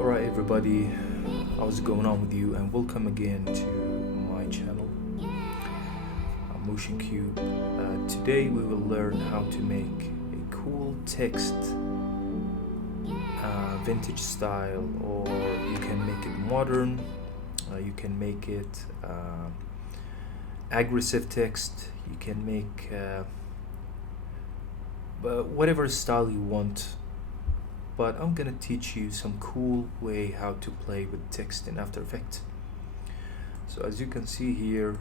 Alright everybody, how's it going on with you, and welcome again to my channel, Motion Cube. Today we will learn how to make a cool text vintage style, or you can make it modern, you can make it aggressive text, you can make whatever style you want. But I'm gonna teach you some cool way how to play with text in After Effects. So as you can see here,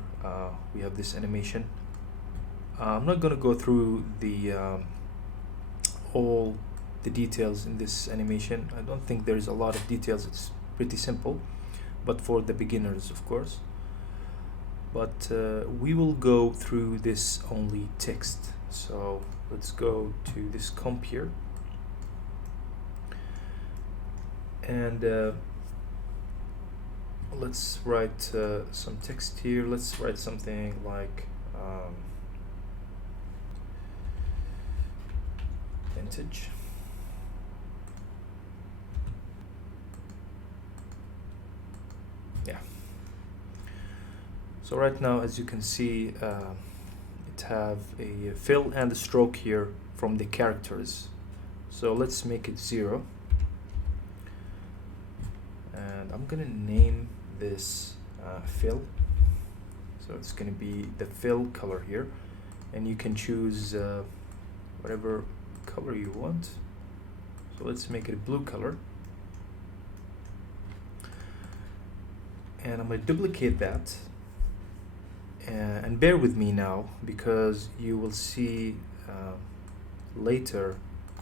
we have this animation. I'm not gonna go through the all the details in this animation. I don't think there's a lot of details. It's pretty simple, but for the beginners, of course. But we will go through this only text. So let's go to this comp here. And let's write some text here. Let's write something like vintage. Yeah. So right now, as you can see, it have a fill and a stroke here from the characters. So let's make it 0. And I'm gonna name this fill, so it's gonna be the fill color here, and you can choose whatever color you want. So let's make it a blue color, and I'm gonna duplicate that, and bear with me now because you will see later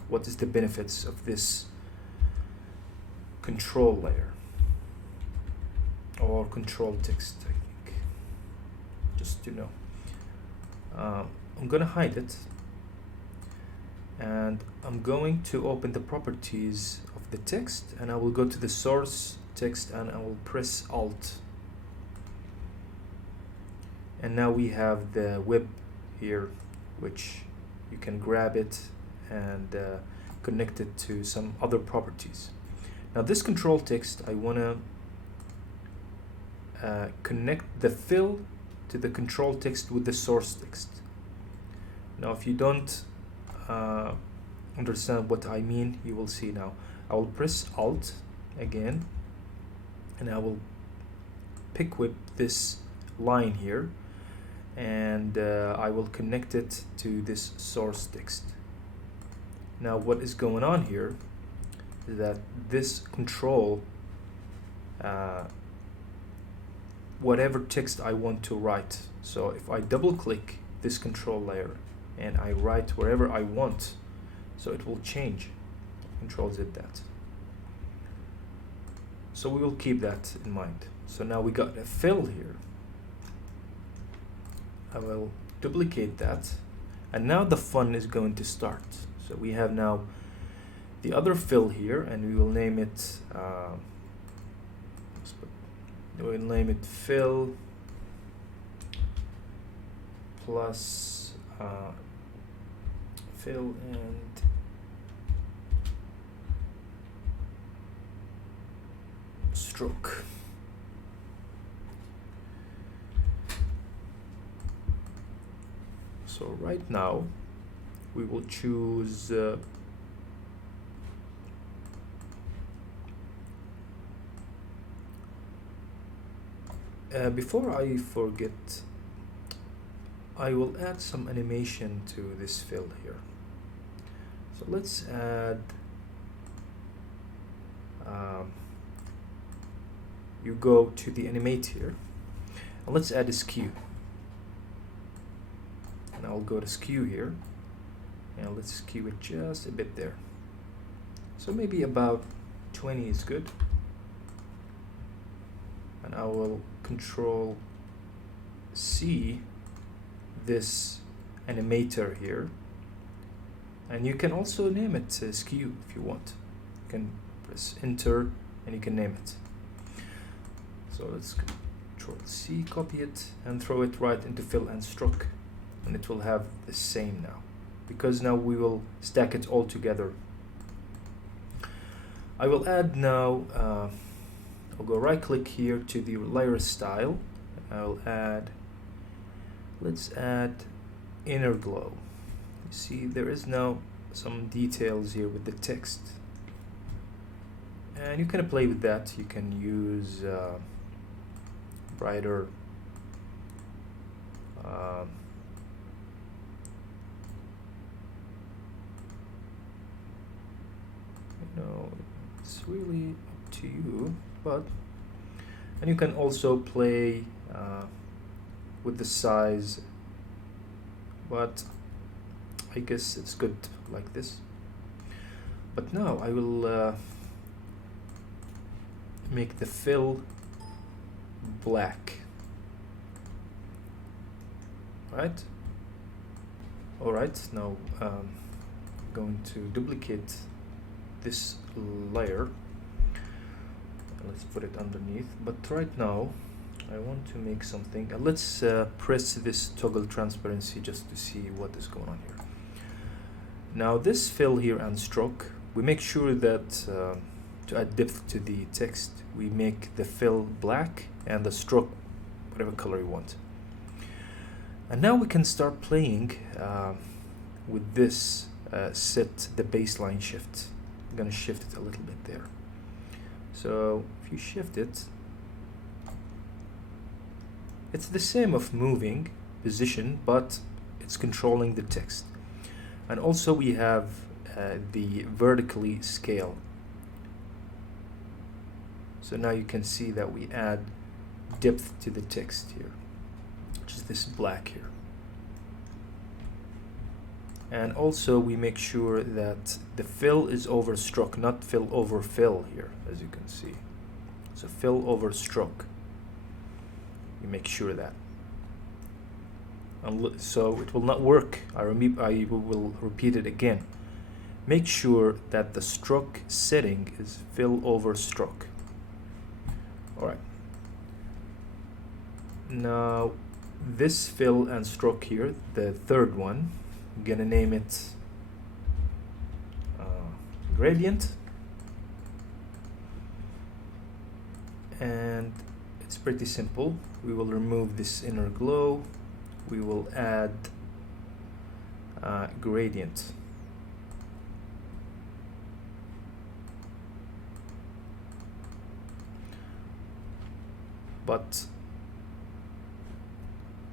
what is the benefits of this control layer or control text, I think, just to know. I'm gonna hide it, and I'm going to open the properties of the text, and I will go to the source text and I will press Alt, and now we have the web here, which you can grab it and connect it to some other properties. Now this control text, I wanna connect the fill to the control text with the source text. Now if you don't understand what I mean, you will see now. I will press Alt again, and I will pick with this line here, and I will connect it to this source text. Now what is going on here is that this control whatever text I want to write. So if I double click this control layer and I write wherever I want, so it will change. Control Z that. So we will keep that in mind. So now we got a fill here. I will duplicate that, and now the fun is going to start. So we have now the other fill here, and we will name it we'll name it fill plus fill and stroke. So right now we will choose before I forget, I will add some animation to this fill here. So let's add you go to the animate here, and let's add a skew, and I'll go to skew here, and let's skew it just a bit there. So maybe about 20 is good, and I will Control C this animator here, and you can also name it skew if you want. You can press enter and you can name it. So let's Control C, copy it and throw it right into fill and stroke, and it will have the same now, because now we will stack it all together. I will add now, I'll go right click here to the layer style. I'll add, let's add inner glow. You see there is now some details here with the text. And you can play with that. You can use brighter you know, it's really up to you, and you can also play with the size, but I guess it's good like this. But now I will make the fill black. Right? Alright, now I'm going to duplicate this layer. Let's put it underneath. But right now I want to make something. Let's press this toggle transparency just to see what is going on here. Now this fill here and stroke, we make sure that to add depth to the text, we make the fill black and the stroke whatever color you want. And now we can start playing with this set the baseline shift. I'm going to shift it a little bit there. So if you shift it, it's the same of moving position, but it's controlling the text. And also we have the vertically scale. So now you can see that we add depth to the text here, which is this black here. And also we make sure that the fill is over stroke, not fill over fill here, as you can see. So fill over stroke. You make sure that. So it will not work. I will repeat it again. Make sure that the stroke setting is fill over stroke. Alright. Now this fill and stroke here, the third one, I'm gonna name it gradient, and it's pretty simple. We will remove this inner glow. We will add gradient. But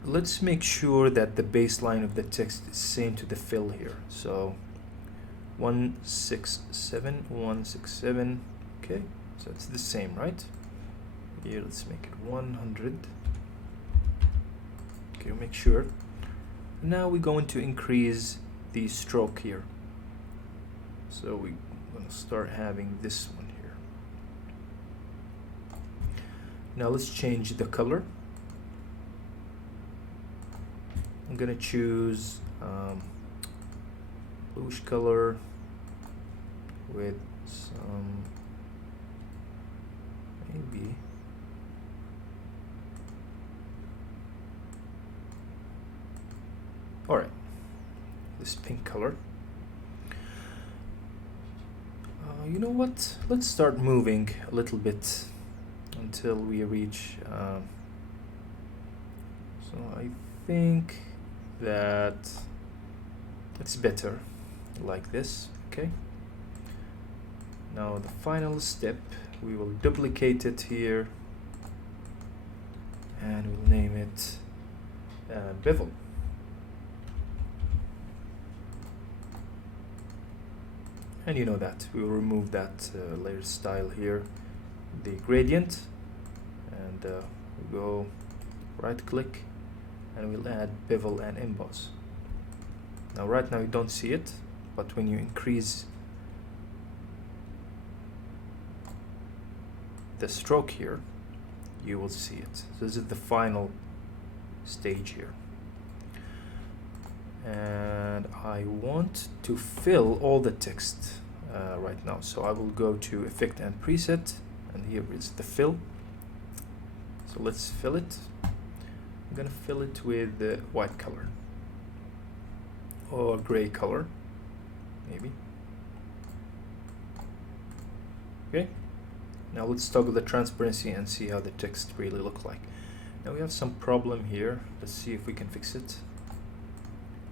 let's make sure that the baseline of the text is same to the fill here. So 167, 167. Okay, so it's the same, right? Here, let's make it 100. Okay, make sure. Now we're going to increase the stroke here. So we're going to start having this one here. Now let's change the color. I'm gonna choose bluish color with some maybe all right, this pink color. You know what? Let's start moving a little bit until we reach. So I think that it's better like this. Okay, now the final step, we will duplicate it here and we'll name it Bevel. And you know that we will remove that layer style here, the gradient, and we go right click and we'll add bevel and emboss. Now right now you don't see it, but when you increase the stroke here, you will see it. So this is the final stage here. And I want to fill all the text right now. So I will go to Effect and Preset, and here is the fill. So let's fill it. I'm gonna fill it with the white color or gray color, maybe. Now let's toggle the transparency and see how the text really look like. Now we have some problem here. Let's see if we can fix it.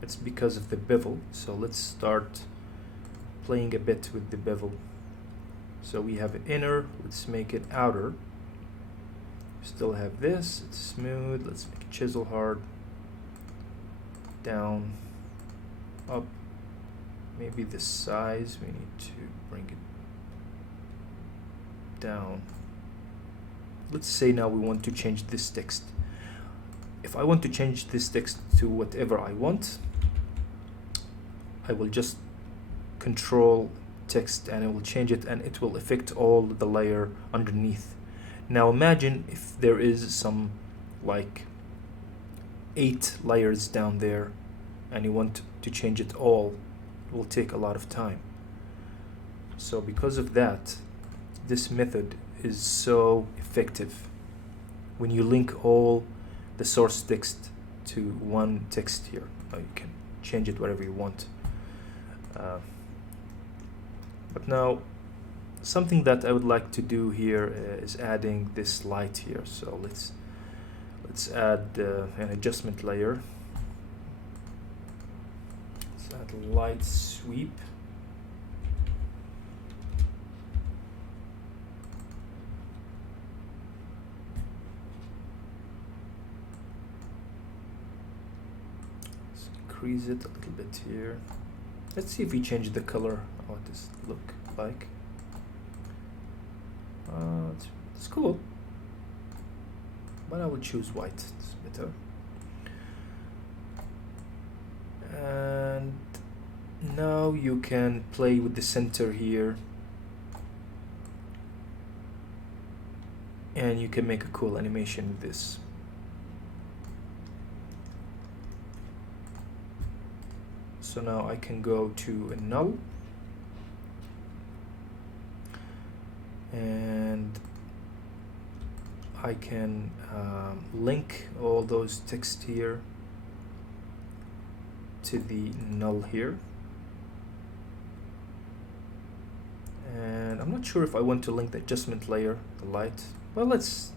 It's because of the bevel. So let's start playing a bit with the bevel. So we have an inner, let's make it outer. Still have this, it's smooth, let's make it chisel hard. Down, up. Maybe the size, we need to bring it down. Let's say now we want to change this text. If I want to change this text to whatever I want, I will just control text and it will change it, and it will affect all the layer underneath. Now imagine if there is some like 8 layers down there and you want to change it all. It will take a lot of time. So because of that, this method is so effective. When you link all the source text to one text here, you can change it whatever you want. But now something that I would like to do here is adding this light here. So let's add an adjustment layer. Let's add a light sweep. Let's increase it a little bit here. Let's see if we change the color. What does it look like? It's cool, but I will choose white. It's better. And now you can play with the center here, and you can make a cool animation with this. So now I can go to a null, and I can link all those text here to the null here. And I'm not sure if I want to link the adjustment layer, the light. Well, let's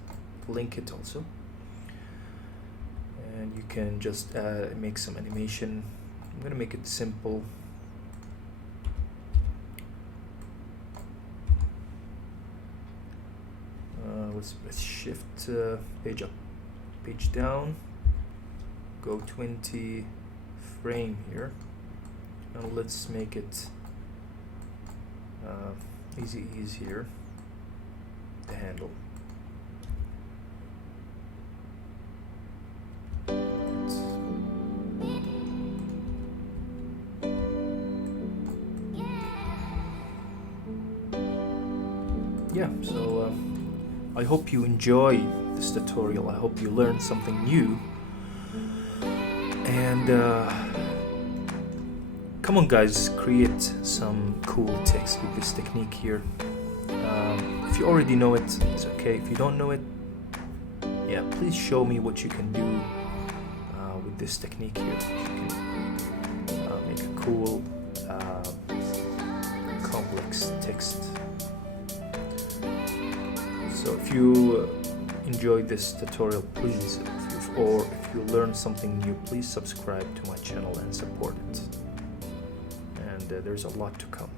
link it also. And you can just make some animation. I'm gonna make it simple. Let's shift page up, page down, go 20 frame here. Now let's make it easy ease here, the handle. Yeah, so I hope you enjoy this tutorial. I hope you learned something new. And come on guys, create some cool text with this technique here. If you already know it, it's okay. If you don't know it, yeah, please show me what you can do with this technique here. You can make a cool complex text. So if you enjoyed this tutorial, please, or if you learned something new, please subscribe to my channel and support it. And there's a lot to come.